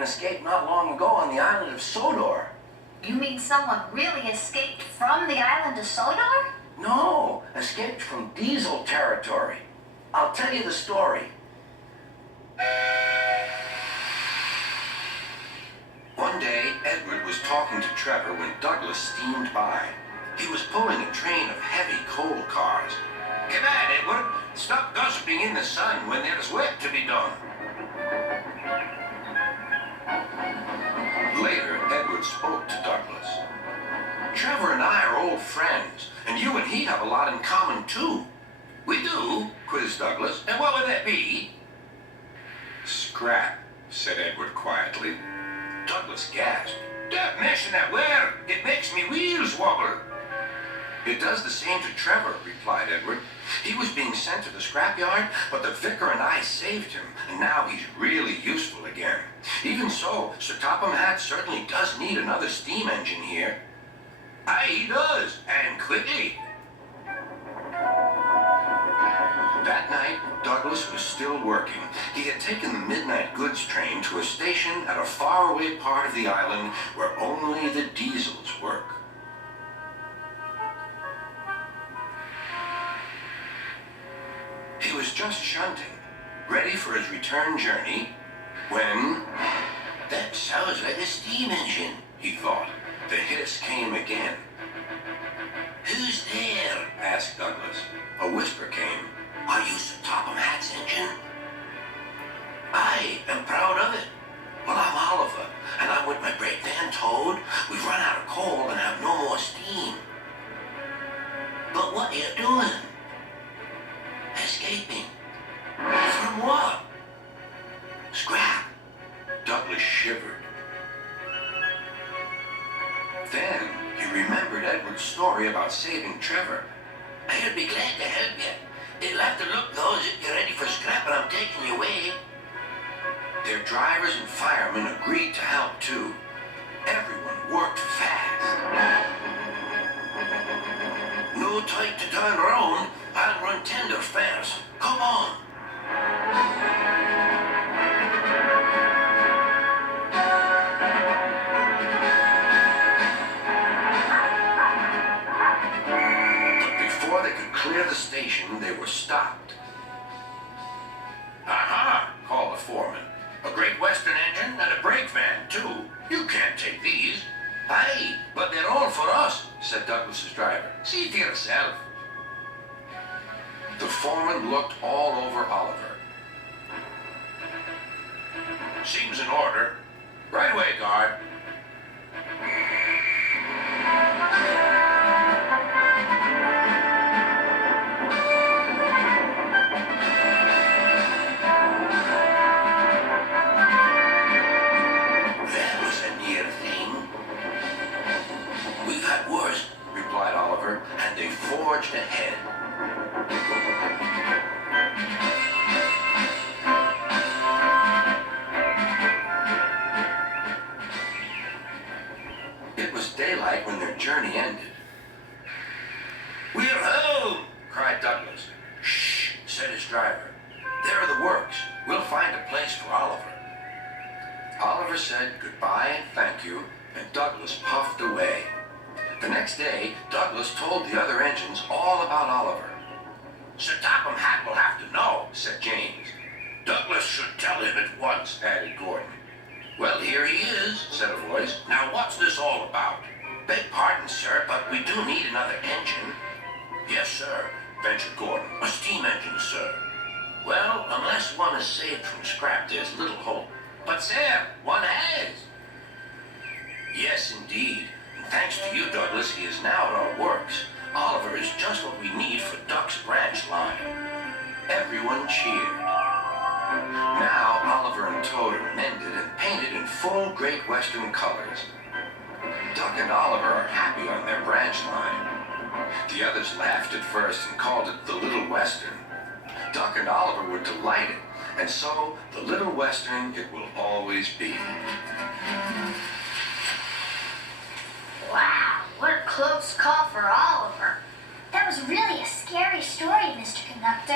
an escape not long ago on the island of Sodor. You mean someone really escaped from the island of Sodor? No, escaped from Diesel territory. I'll tell you the story. One day, Edward was talking to Trevor when Douglas steamed by. He was pulling a train of heavy coal cars. "Come on, Edward. Stop gossiping in the sun when there's work to be done." Later, Edward spoke to Douglas. "Trevor and I are old friends, and you and he have a lot in common, too." "We do?" quizzed Douglas. "And what would that be?" "Scrap," said Edward quietly. Douglas gasped. "Don't mention that word. It makes me wheels wobble." "It does the same to Trevor," replied Edward. "He was being sent to the scrapyard, but the vicar and I saved him, and now he's really useful again. Even so, Sir Topham Hatt certainly does need another steam engine here." "Aye, he does, and quickly." That night, Douglas was still working. He had taken the midnight goods train to a station at a faraway part of the island where only the Diesels work. He was just shunting, ready for his return journey, when... "That sounds like a steam engine," he thought. The hiss came again. "Who's there?" asked Douglas. A whisper came. "Are you Sir Topham Hatt's engine?" "I am proud of it." "Well, I'm Oliver, and I'm with my brake van towed. We've run out of coal and have no more steam." "But what are you doing?" "Escaping." "From what?" "Scrap." Douglas shivered. Then he remembered Edward's story about saving Trevor. "I'd be glad to help you. It'll have to look though as if you're ready for scrap and I'm taking you away." Their drivers and firemen agreed to help too. Everyone worked fast. "No time to turn around. I'll run tender first. Come on." But before they could clear the station, they were stopped. "Aha!" called the foreman. "A Great Western engine and a brake van, too. You can't take these." "Aye, but they're all for us," said Douglas's driver. "See for yourself." The foreman looked all over Oliver. "Seems in order. Right away, guard." "That was a near thing." "We've had worse," replied Oliver, and they forged ahead. It was daylight when their journey ended. "We're home!" cried Douglas. "Shh," said his driver. "There are the works. We'll find a place for Oliver." Oliver said goodbye and thank you, and Douglas puffed away. The next day, Douglas told the other engines all about Oliver. "Sir Topham Hatt will have to know," said James. "Douglas should tell him at once," added Gordon. "Well, here he is," said a voice. "Now what's this all about?" "Beg pardon, sir, but we do need another engine." "Yes, sir," ventured Gordon. "A steam engine, sir." "Well, unless one is saved from scrap, there's little hope." "But, sir, one has." "Yes, indeed. And thanks to you, Douglas, he is now at our works. Oliver is just what we need for Duck's branch line." Everyone cheered. Now Oliver and Toad are mended and painted in full Great Western colors. Duck and Oliver are happy on their branch line. The others laughed at first and called it the Little Western. Duck and Oliver were delighted, and so the Little Western it will always be. Wow, what a close call for Oliver. That was really a scary story, Mr. Conductor.